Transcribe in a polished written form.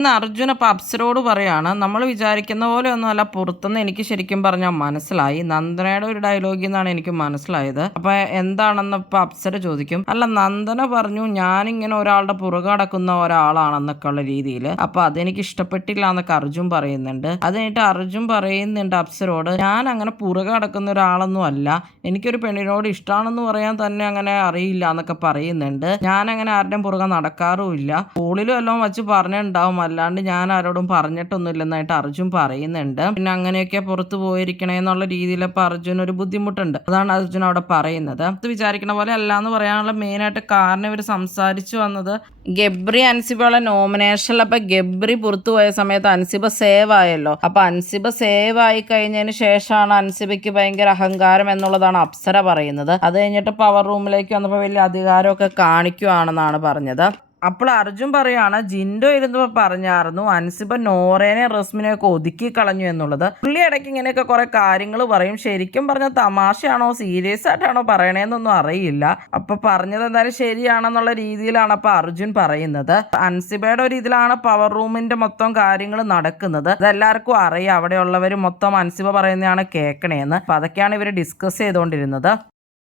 ഇന്ന് അർജുൻ അപ്പൊ അപ്സരയോട് പറയാണ്, നമ്മൾ വിചാരിക്കുന്ന പോലെ ഒന്നും അല്ല പുറത്തുനിന്ന് എനിക്ക് ശരിക്കും പറഞ്ഞാൽ മനസ്സിലായി. നന്ദനയുടെ ഒരു ഡയലോഗിൽ നിന്നാണ് എനിക്ക് മനസ്സിലായത്. അപ്പൊ എന്താണെന്ന് ഇപ്പൊ അപ്സര ചോദിക്കും. അല്ല, നന്ദന പറഞ്ഞു ഞാനിങ്ങനെ ഒരാളുടെ പുറകെ നടക്കുന്ന ഒരാളാണെന്നൊക്കെ ഉള്ള രീതിയിൽ. അപ്പൊ അതെനിക്ക് ഇഷ്ടപ്പെട്ടില്ല എന്നൊക്കെ അർജുൻ പറയുന്നുണ്ട്. അത് കഴിഞ്ഞിട്ട് അർജുൻ പറയുന്നുണ്ട് അപ്സരയോട്, ഞാൻ അങ്ങനെ പുറകെ നടക്കുന്ന ഒരാളൊന്നും അല്ല, എനിക്കൊരു പെണ്ണിനോട് ഇഷ്ടമാണെന്ന് പറയാൻ തന്നെ അങ്ങനെ അറിയില്ല എന്നൊക്കെ പറയുന്നുണ്ട്. ഞാൻ അങ്ങനെ ആരുടെയും പുറകെ നടക്കാറുമില്ല, സ്കൂളിലും എല്ലാം വെച്ച് പറഞ്ഞിട്ടുണ്ടാവും, അല്ലാണ്ട് ഞാൻ ആരോടും പറഞ്ഞിട്ടൊന്നുമില്ലെന്നായിട്ട് അർജുൻ പറയുന്നുണ്ട്. പിന്നെ അങ്ങനെയൊക്കെ പുറത്തു പോയിരിക്കണേ എന്നുള്ള രീതിയിൽ ഇപ്പൊ അർജുൻ ഒരു ബുദ്ധിമുട്ടുണ്ട്. അതാണ് അർജുൻ അവിടെ പറയുന്നത്. ഇത് വിചാരിക്കണ പോലെ അല്ല എന്ന് പറയാനുള്ള മെയിൻ ആയിട്ട് കാരണം ഇവർ സംസാരിച്ചു വന്നത് ഗബ്രി അൻസിബയുള്ള നോമിനേഷനിൽ. അപ്പൊ ഗബ്രി പുറത്തു പോയ സമയത്ത് അൻസിബ സേവ് ആയല്ലോ. അപ്പൊ അൻസിബ സേവ് ആയി കഴിഞ്ഞതിന് ശേഷമാണ് അൻസിബയ്ക്ക് ഭയങ്കര അഹങ്കാരം എന്നുള്ളതാണ് അപ്സര പറയുന്നത്. അത് കഴിഞ്ഞിട്ട് പവർ റൂമിലേക്ക് വന്നപ്പോൾ വലിയ അധികാരമൊക്കെ കാണിക്കുവാണെന്നാണ് പറഞ്ഞത്. അപ്പോൾ അർജുൻ പറയാണ്, ജിൻഡോ ഇരുന്നപ്പോൾ പറഞ്ഞായിരുന്നു അൻസിബ നോറേനെ റസ്മിനെയൊക്കെ ഒതുക്കി കളഞ്ഞു എന്നുള്ളത്. പുള്ളി ഇടയ്ക്ക് ഇങ്ങനെയൊക്കെ കുറെ കാര്യങ്ങൾ പറയും. ശരിക്കും പറഞ്ഞ തമാശയാണോ സീരിയസ് ആയിട്ടാണോ പറയണേന്നൊന്നും അറിയില്ല. അപ്പൊ പറഞ്ഞത് എന്തായാലും ശരിയാണെന്നുള്ള രീതിയിലാണ് അപ്പൊ അർജുൻ പറയുന്നത്. അൻസിബയുടെ ഒരു ഇതിലാണ് പവർ റൂമിന്റെ മൊത്തം കാര്യങ്ങൾ നടക്കുന്നത്. അതെല്ലാവർക്കും അറിയാം, അവിടെയുള്ളവർ മൊത്തം അൻസിബ പറയുന്നതാണ് കേൾക്കണേന്ന്. അപ്പൊ അതൊക്കെയാണ് ഇവർ ഡിസ്കസ് ചെയ്തുകൊണ്ടിരുന്നത്.